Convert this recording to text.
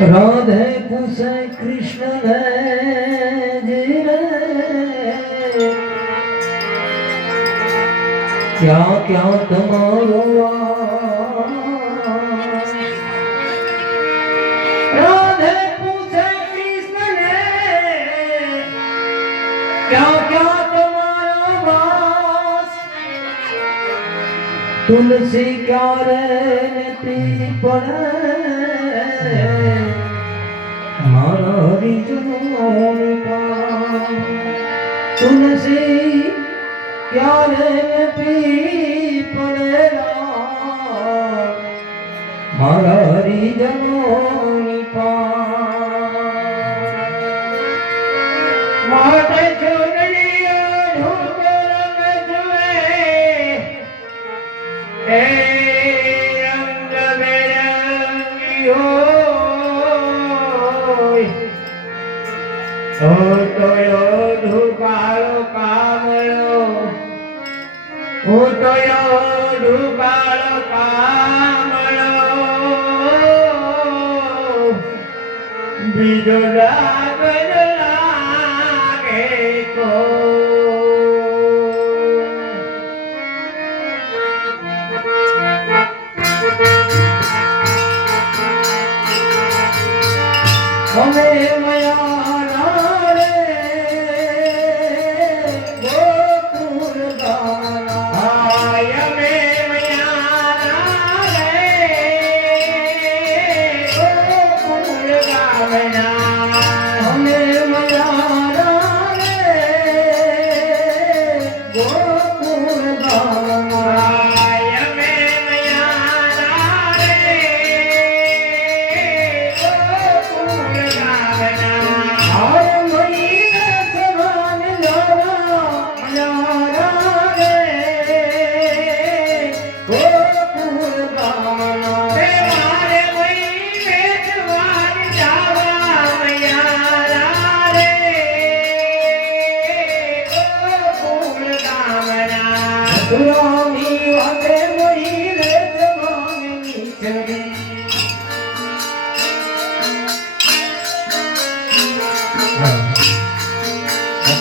રાધે પૂછે કૃષ્ણ क्या ક્યાં ક્યાં તમારો વાસ? कृष्ण क्या क्या તમારો વાસ? તુલસી ક્યારે નથી પડે? મારા. તુલસી ક્યારે નથી પડેલા મારા હરિજનોની. માટે ચૂંટણીઓ ઢૂંઢ રંગ જુએ હે ઓટોયો ઢુકાળો કામળો ઓટોયો ઢુકાળો કામળો બીજો அவன